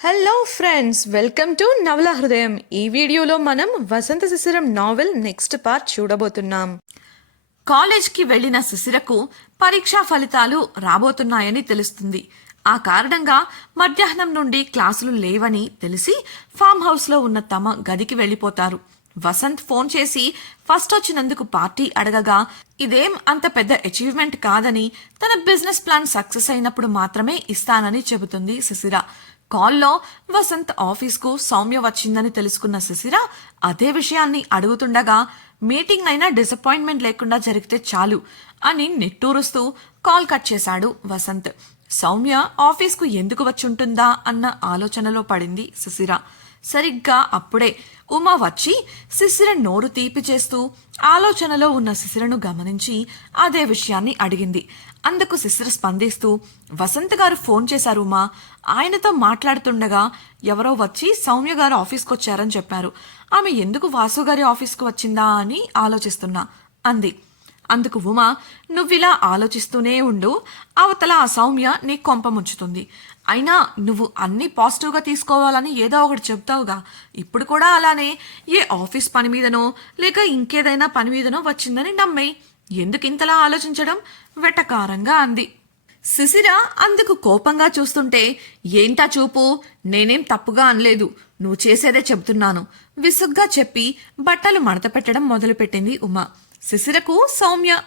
Hello friends welcome to నవల హృదయం ఈ వీడియోలో మనం Vasantha Shishiram novel next part చూడబోతున్నాం. కాలేజ్కి వెళ్ళిన శిశిరకు పరీక్షా ఫలితాలు రాబోతున్నాయని తెలుస్తుంది. ఆ కారణంగా మధ్యాహ్నం నుండి క్లాసులు లేవని తెలిసి ఫామ్ హౌస్లో ఉన్న తమ గదికి వెళ్ళిపోతారు. వసంత్ ఫోన్ చేసి ఫస్ట్ వచ్చినందుకు పార్టీ అడగగా ఇదేం అంత పెద్ద అచీవ్మెంట్ కాదని తన బిజినెస్ ప్లాన్ సక్సెస్ అయినప్పుడు మాత్రమే ఇస్తానని చెబుతుంది శిశిర. కాల్లో వసంత్ ఆఫీస్కు సౌమ్య వచ్చిందని తెలుసుకున్న శశిర అదే విషయాన్ని అడుగుతుండగా మీటింగ్ అయినా డిసప్పాయింట్మెంట్ లేకుండా జరిగితే చాలు అని నిట్టూరుస్తూ కాల్ కట్ చేశాడు వసంత్. సౌమ్య ఆఫీస్కు ఎందుకు వచ్చుంటుందా? అన్న ఆలోచనలో పడింది శిశిర. సరిగ్గా అప్పుడే ఉమా వచ్చి శిశిర నోరు తీపి చేస్తూ ఆలోచనలో ఉన్న శిశిరను గమనించి అదే విషయాన్ని అడిగింది. అందుకు సిస్టర్ స్పందిస్తూ వసంత్ గారు ఫోన్ చేశారు ఉమా. ఆయనతో మాట్లాడుతుండగా ఎవరో వచ్చి సౌమ్య గారు ఆఫీస్కి వచ్చారని చెప్పారు. ఆమె ఎందుకు వాసు గారి ఆఫీస్కు వచ్చిందా అని ఆలోచిస్తున్నా అంది. అందుకు ఉమా నువ్విలా ఆలోచిస్తూనే ఉండు. అవతల ఆ సౌమ్య నీ కొంపముంచుతుంది అయినా నువ్వు అన్ని పాజిటివ్గా తీసుకోవాలని ఏదో ఒకటి చెప్తావుగా ఇప్పుడు కూడా అలానే. ఏ ఆఫీస్ పని మీదనో లేక ఇంకేదైనా పని మీదనో వచ్చిందని నమ్మేయి. ఎందుకు ఇంతలా ఆలోచించడం? వెటకారంగా అంది. శిశిర అందుకు కోపంగా చూస్తుంటే ఏంటా చూపు? నేనేం తప్పుగా అనలేదు. నువ్వు చేసేదే చెబుతున్నాను. విసుగ్గా చెప్పి బట్టలు మడత పెట్టడం మొదలుపెట్టింది ఉమా. శిశిరకు సౌమ్య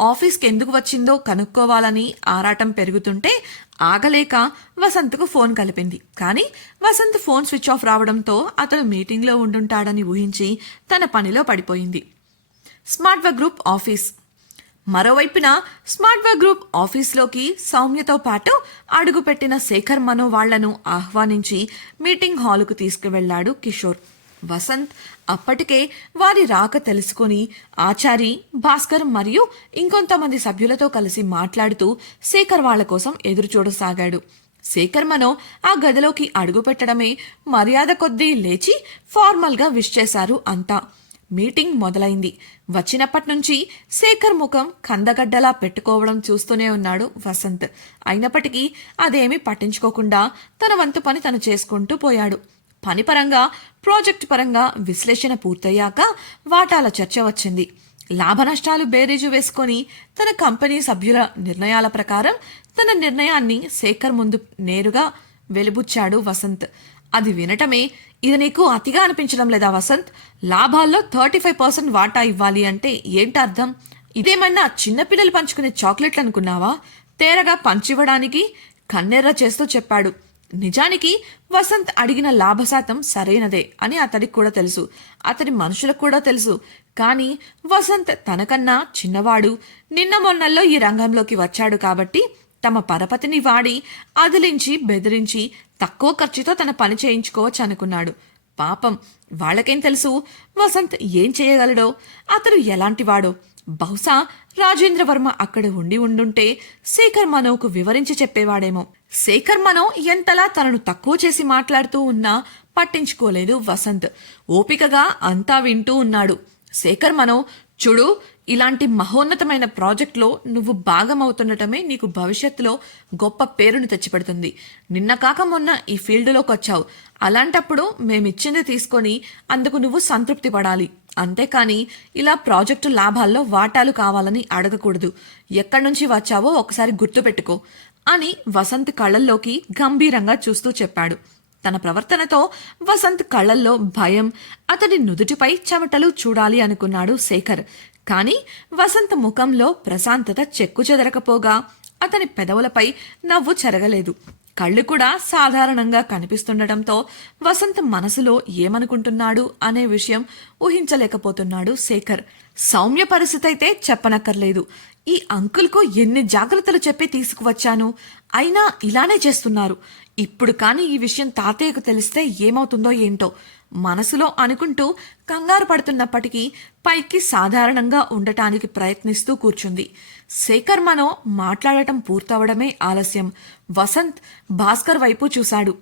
ఆఫీస్కి ఎందుకు వచ్చిందో కనుక్కోవాలని ఆరాటం పెరుగుతుంటే ఆగలేక వసంత్కు ఫోన్ కలిపింది. కానీ వసంత్ ఫోన్ స్విచ్ ఆఫ్ రావడంతో అతను మీటింగ్లో ఉండుంటాడని ఊహించి తన పనిలో పడిపోయింది. Smart group office. మరోవైపున స్మార్ట్వర్ గ్రూప్ ఆఫీస్లోకి సౌమ్యతో పాటు అడుగుపెట్టిన శేఖర్ మనో వాళ్ళను ఆహ్వానించి మీటింగ్ హాలుకు తీసుకువెళ్ళాడు కిషోర్. వసంత్ అప్పటికే వారి రాక తెలుసుకుని ఆచారి భాస్కర్ మరియు ఇంకొంతమంది సభ్యులతో కలిసి మాట్లాడుతూ శేఖర్ వాళ్ళ కోసం ఎదురుచూడసాగాడు. శేఖర్ మనో ఆ గదిలోకి అడుగుపెట్టడమే మర్యాద కొద్దీ లేచి ఫార్మల్గా విష్ చేశారు అంతా. మీటింగ్ మొదలైంది. వచ్చినప్పటి నుంచి శేఖర్ ముఖం కందగడ్డలా పెట్టుకోవడం చూస్తూనే ఉన్నాడు వసంత్. అయినప్పటికీ అదేమీ పట్టించుకోకుండా తన వంతు పని తను చేసుకుంటూ పోయాడు. పని పరంగా ప్రాజెక్ట్ పరంగా విశ్లేషణ పూర్తయ్యాక వాటాల చర్చ వచ్చింది. లాభనష్టాలు బేరీజు వేసుకొని తన కంపెనీ సభ్యుల నిర్ణయాల ప్రకారం తన నిర్ణయాన్ని శేఖర్ ముందు నేరుగా వెలుబుచ్చాడు వసంత్. అది వినటమే ఇది నీకు అతిగా అనిపించడం లేదా వసంత్? లాభాల్లో థర్టీ ఫైవ్ పర్సెంట్ వాటా ఇవ్వాలి అంటే ఏంటి అర్థం ఇదేమన్నా చిన్నపిల్లలు పంచుకునే చాక్లెట్లు అనుకున్నావా? తేరగా పంచివ్వడానికి కన్నెర్ర చేస్తూ చెప్పాడు. నిజానికి వసంత్ అడిగిన లాభశాతం సరైనదే అని అతడికి కూడా తెలుసు. అతడి మనుషులకు కూడా తెలుసు. కానీ వసంత్ తనకన్నా చిన్నవాడు. నిన్న మొన్నల్లో ఈ రంగంలోకి వచ్చాడు కాబట్టి తమ పరపతిని వాడి అదిలించి బెదిరించి తక్కువ ఖర్చుతో తన పని చేయించుకోవచ్చు అనుకున్నాడు. పాపం వాళ్ళకేం తెలుసు? వసంత్ ఏం చేయగలడో? అతడు ఎలాంటివాడో? బహుశా రాజేంద్రవర్మ అక్కడ ఉండి ఉండుంటే శేఖర్ మనోకు వివరించి చెప్పేవాడేమో. శేఖర్ మనో ఎంతలా తనను తక్కువ చేసి మాట్లాడుతూ ఉన్నా పట్టించుకోలేదు వసంత్. ఓపికగా అంతా వింటూ ఉన్నాడు. శేఖర్ మనో చూడు ఇలాంటి మహోన్నతమైన ప్రాజెక్ట్లో నువ్వు భాగమవుతుండటమే నీకు భవిష్యత్తులో గొప్ప పేరును తెచ్చిపెడుతుంది. నిన్న కాక మొన్న ఈ ఫీల్డ్లోకి వచ్చావు. అలాంటప్పుడు మేమిచ్చింది తీసుకొని అందుకు నువ్వు సంతృప్తి పడాలి. అంతేకాని ఇలా ప్రాజెక్టు లాభాల్లో వాటాలు కావాలని అడగకూడదు. ఎక్కడి నుంచి వచ్చావో ఒకసారి గుర్తుపెట్టుకో అని వసంత్ కళ్ళల్లోకి గంభీరంగా చూస్తూ చెప్పాడు. తన ప్రవర్తనతో వసంత్ కళ్ళల్లో భయం అతడి నుదుటిపై చెమటలు చూడాలి అనుకున్నాడు శేఖర్. కానీ వసంత ముఖంలో ప్రశాంతత చెక్కు చెదరకపోగా అతని పెదవులపై నవ్వు చెరగలేదు. కళ్ళు కూడా సాధారణంగా కనిపిస్తుండటంతో వసంత్ మనసులో ఏమనుకుంటున్నాడు అనే విషయం ఊహించలేకపోతున్నాడు శేఖర్. సౌమ్య పరిస్థితి అయితే చెప్పనక్కర్లేదు. ఈ అంకుల్కు ఎన్ని జాగ్రత్తలు చెప్పి తీసుకువచ్చాను? అయినా ఇలానే చేస్తున్నారు. ఇప్పుడు కానీ ఈ విషయం తాతయ్యకు తెలిస్తే ఏమవుతుందో ఏంటో మనసులో అనుకుంటూ కంగారు పడుతున్నప్పటికీ పైకి సాధారణంగా ఉండటానికి ప్రయత్నిస్తూ కూర్చుంది. శేఖర్ మనో మాట్లాడటం పూర్తవడమే ఆలస్యం. వసంత్ భాస్కర్ వైపు చూశాడు.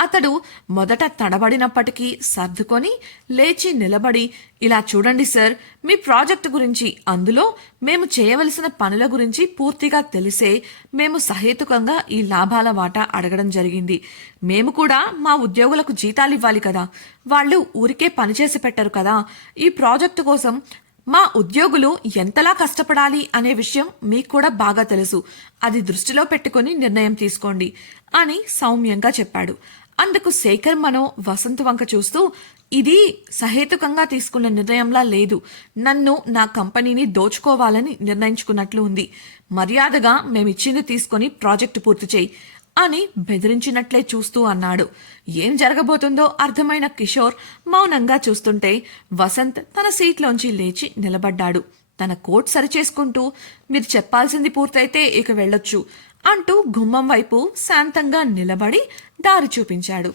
అతడు మొదట తడబడినప్పటికీ సర్దుకొని లేచి నిలబడి ఇలా చూడండి సార్ మీ ప్రాజెక్ట్ గురించి అందులో మేము చేయవలసిన పనుల గురించి పూర్తిగా తెలిసే మేము సహేతుకంగా ఈ లాభాల వాటా అడగడం జరిగింది. మేము కూడా మా ఉద్యోగులకు జీతాలు ఇవ్వాలి కదా. వాళ్ళు ఊరికే పనిచేసి పెట్టరు కదా. ఈ ప్రాజెక్టు కోసం మా ఉద్యోగులు ఎంతలా కష్టపడాలి అనే విషయం మీకు కూడా బాగా తెలుసు. అది దృష్టిలో పెట్టుకుని నిర్ణయం తీసుకోండి అని సౌమ్యంగా చెప్పాడు. అందుకు శేఖర్ మనో వసంత్ వంక చూస్తూ ఇది సహేతుకంగా తీసుకున్న నిర్ణయంలా లేదు. నన్ను నా కంపెనీని దోచుకోవాలని నిర్ణయించుకున్నట్లు ఉంది. మర్యాదగా మేమిచ్చింది తీసుకొని ప్రాజెక్టు పూర్తి చేయి అని బెదిరించినట్లే చూస్తూ అన్నాడు. ఏం జరగబోతుందో అర్థమైన కిషోర్ మౌనంగా చూస్తుంటే వసంత్ తన సీట్లోంచి లేచి నిలబడ్డాడు. తన కోట్ సరిచేసుకుంటూ మీరు చెప్పాల్సింది పూర్తయితే ఇక వెళ్ళొచ్చు. అంటూ గుమ్మం వైపు శాంతంగా నిలబడి దారి చూపించాడు.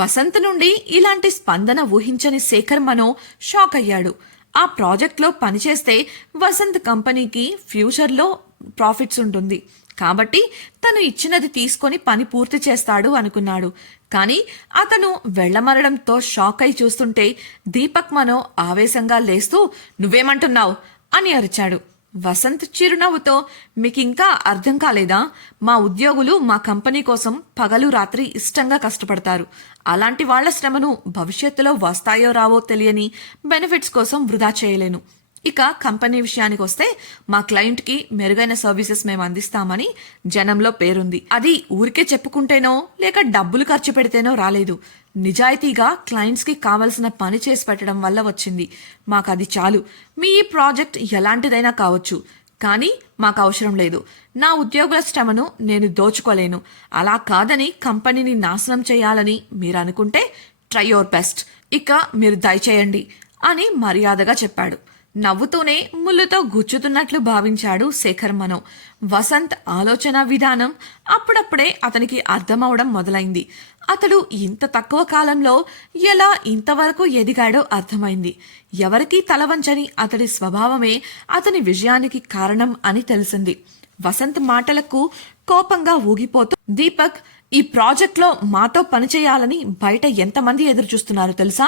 వసంత్ నుండి ఇలాంటి స్పందన ఊహించని శేఖర్ మనో షాక్ అయ్యాడు. ఆ ప్రాజెక్ట్లో పనిచేస్తే వసంత్ కంపెనీకి ఫ్యూచర్లో ప్రాఫిట్స్ ఉంటుంది. కాబట్టి తను ఇచ్చినది తీసుకొని పని పూర్తి చేస్తాడు అనుకున్నాడు. కానీ అతను వెళ్ళమరడంతో షాక్ అయి చూస్తుంటే దీపక్ మనో ఆవేశంగా లేస్తూ నువ్వేమంటున్నావు? అని అరిచాడు. వసంత్ చిరునవ్వుతో మీకింకా అర్థం కాలేదా? మా ఉద్యోగులు మా కంపెనీ కోసం పగలు రాత్రి ఇష్టంగా కష్టపడతారు. అలాంటి వాళ్ళ శ్రమను భవిష్యత్తులో వస్తాయో రావో తెలియని బెనిఫిట్స్ కోసం వృధా చేయలేను. ఇక కంపెనీ విషయానికి వస్తే మా క్లయింట్కి మెరుగైన సర్వీసెస్ మేము అందిస్తామని జనంలో పేరుంది. అది ఊరికే చెప్పుకుంటేనో లేక డబ్బులు ఖర్చు పెడితేనో రాలేదు. నిజాయితీగా క్లయింట్స్కి కావలసిన పని చేసి పెట్టడం వల్ల వచ్చింది. మాకు అది చాలు. మీ ఈ ప్రాజెక్ట్ ఎలాంటిదైనా కావచ్చు. కానీ మాకు అవసరం లేదు. నా ఉద్యోగుల శ్రమను నేను దోచుకోలేను. అలా కాదని కంపెనీని నాశనం చేయాలని మీరు అనుకుంటే ట్రై యువర్ బెస్ట్ ఇక మీరు దయచేయండి అని మర్యాదగా చెప్పాడు. నవ్వుతూనే ముళ్ళుతో గుచ్చుతున్నట్లు భావించాడు శేఖర్ మనో. వసంత్ ఆలోచన విధానం అప్పుడప్పుడే అతనికి అర్థమవడం మొదలైంది. అతడు ఇంత తక్కువ కాలంలో ఎలా ఇంతవరకు ఎదిగాడో అర్థమైంది. ఎవరికీ తలవంచని అతడి స్వభావమే అతని విజయానికి కారణం అని తెలిసింది. వసంత్ మాటలకు కోపంగా ఊగిపోతూ దీపక్ ఈ ప్రాజెక్ట్లో మాతో పనిచేయాలని బయట ఎంతమంది ఎదురు చూస్తున్నారు తెలుసా?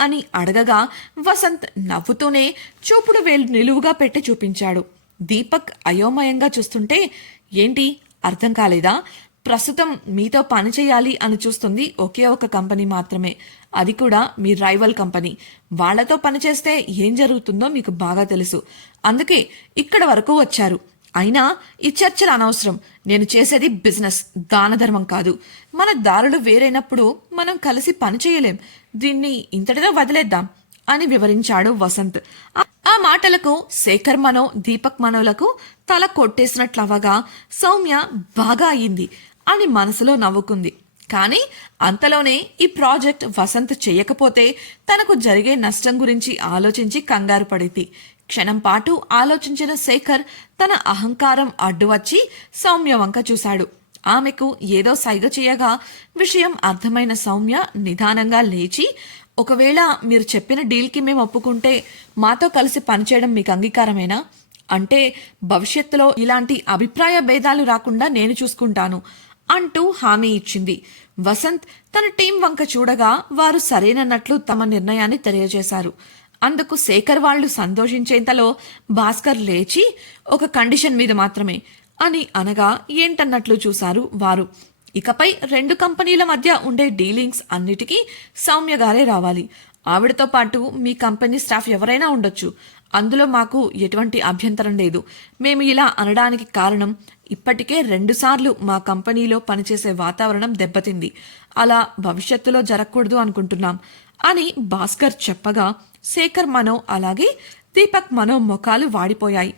అని అడగగా వసంత్ నవ్వుతూనే చూపుడు వేలు నిలువుగా పెట్టి చూపించాడు. దీపక్ అయోమయంగా చూస్తుంటే ఏంటి? అర్థం కాలేదా? ప్రస్తుతం మీతో పని చేయాలి అని చూస్తుంది ఒకే ఒక కంపెనీ మాత్రమే. అది కూడా మీ రైవల్ కంపెనీ. వాళ్ళతో పనిచేస్తే ఏం జరుగుతుందో మీకు బాగా తెలుసు. అందుకే ఇక్కడ వరకు వచ్చారు. అయినా ఈ చర్చలు అనవసరం. నేను చేసేది బిజినెస్ దాన ధర్మం కాదు. మన దారులు వేరైనప్పుడు మనం కలిసి పని చేయలేం. దీన్ని ఇంతటితో వదిలేద్దాం అని వివరించాడు వసంత్. ఆ- ఆ మాటలకు శేఖర్ మనో దీపక్ మనోలకు తల కొట్టేసినట్లవగా సౌమ్య బాగా అయింది అని మనసులో నవ్వుకుంది. కానీ అంతలోనే ఈ ప్రాజెక్ట్ వసంత్ చేయకపోతే తనకు జరిగే నష్టం గురించి ఆలోచించి కంగారు పడింది. క్షణం పాటు ఆలోచించిన శేఖర్ తన అహంకారం అడ్డు వచ్చి సౌమ్య వంక చూశాడు. ఆమెకు ఏదో సైగ చేయగా విషయం అర్థమైన సౌమ్య నిదానంగా లేచి ఒకవేళ మీరు చెప్పిన డీల్కి మేము ఒప్పుకుంటే మాతో కలిసి పనిచేయడం మీకు అంగీకారమేనా? అంటే భవిష్యత్తులో ఇలాంటి అభిప్రాయ భేదాలు రాకుండా నేను చూసుకుంటాను అంటూ హామీ ఇచ్చింది. వసంత్ తన టీం వంక చూడగా వారు సరేనన్నట్లు తమ నిర్ణయాన్ని తెలియజేశారు. అందుకు శేఖర్ వాళ్ళు సంతోషించేంతలో భాస్కర్ లేచి ఒక కండిషన్ మీద మాత్రమే అని అనగా ఏంటన్నట్లు చూశారు వారు? ఇకపై రెండు కంపెనీల మధ్య ఉండే డీలింగ్స్ అన్నిటికీ సౌమ్యగారే రావాలి. ఆవిడతో పాటు మీ కంపెనీ స్టాఫ్ ఎవరైనా ఉండొచ్చు. అందులో మాకు ఎటువంటి అభ్యంతరం లేదు. మేము ఇలా అనడానికి కారణం ఇప్పటికే రెండుసార్లు మా కంపెనీలో పనిచేసే వాతావరణం దెబ్బతింది. అలా భవిష్యత్తులో జరగకూడదు అనుకుంటున్నాం అని భాస్కర్ చెప్పగా శేఖర్ మనో అలాగే దీపక్ మనో ముఖాలు వాడిపోయాయి.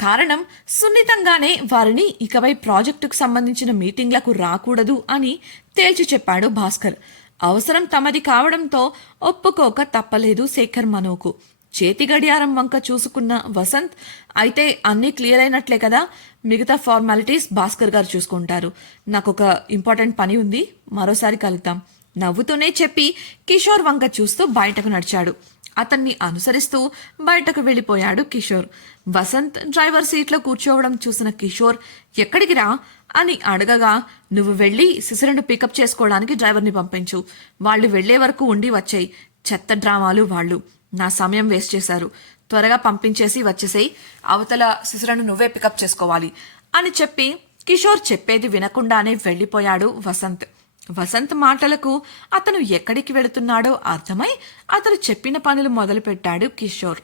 కారణం సున్నితంగానే వారిని ఇకపై ప్రాజెక్టుకు సంబంధించిన మీటింగ్లకు రాకూడదు అని తేల్చి చెప్పాడు భాస్కర్. అవసరం తమది కావడంతో ఒప్పుకోక తప్పలేదు శేఖర్ మనోకు. చేతి గడియారం వంక చూసుకున్న వసంత్ అయితే అన్నీ క్లియర్ అయినట్లే కదా? మిగతా ఫార్మాలిటీస్ భాస్కర్ గారు చూసుకుంటారు. నాకు ఒక ఇంపార్టెంట్ పని ఉంది మరోసారి కలుద్దాం. నవ్వుతూనే చెప్పి కిషోర్ వంక చూస్తూ బయటకు నడిచాడు. అతన్ని అనుసరిస్తూ బయటకు వెళ్ళిపోయాడు కిషోర్. వసంత్ డ్రైవర్ సీట్లో కూర్చోవడం చూసిన కిషోర్ ఎక్కడికి రా? అని అడగగా నువ్వు వెళ్ళి శిశిరను పికప్ చేసుకోవడానికి డ్రైవర్ని పంపించు. వాళ్ళు వెళ్ళే వరకు ఉండి వచ్చాయి. చెత్త డ్రామాలు వాళ్ళు. నా సమయం వేస్ట్ చేశారు. త్వరగా పంపించేసి వచ్చేసేయి. అవతల శిశిరను నువ్వే పికప్ చేసుకోవాలి. అని చెప్పి కిషోర్ చెప్పేది వినకుండానే వెళ్ళిపోయాడు వసంత్. వసంత్ మాటలకు అతను ఎక్కడికి వెళుతున్నాడో అర్థమై అతను చెప్పిన పనులు మొదలుపెట్టాడు కిషోర్.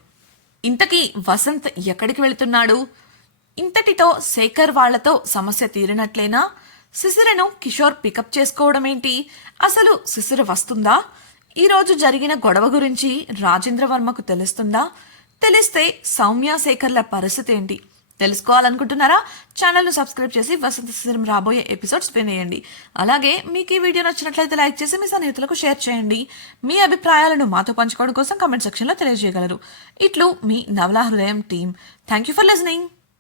ఇంతకీ వసంత్ ఎక్కడికి వెళుతున్నాడు? ఇంతటితో శేఖర్ వాళ్ళతో సమస్య తీరినట్లేనా? శిశిరను కిషోర్ పికప్ చేసుకోవడమేంటి అసలు శిశిర వస్తుందా? ఈరోజు జరిగిన గొడవ గురించి రాజేంద్ర వర్మకు తెలుస్తుందా? తెలిస్తే సౌమ్య శేఖర్ల పరిస్థితి ఏంటి? తెలుసుకోవాలనుకుంటున్నారా? ఛానల్ను సబ్స్క్రైబ్ చేసి వసంత శిశిరం రాబోయే ఎపిసోడ్స్ వినేయండి. అలాగే మీకు ఈ వీడియో నచ్చినట్లయితే లైక్ చేసి మీ స్నేహితులకు షేర్ చేయండి. మీ అభిప్రాయాలను మాతో పంచుకోవడం కోసం కమెంట్ సెక్షన్లో తెలియజేయగలరు. ఇట్లు మీ Navala Hrudayam team thank you for listening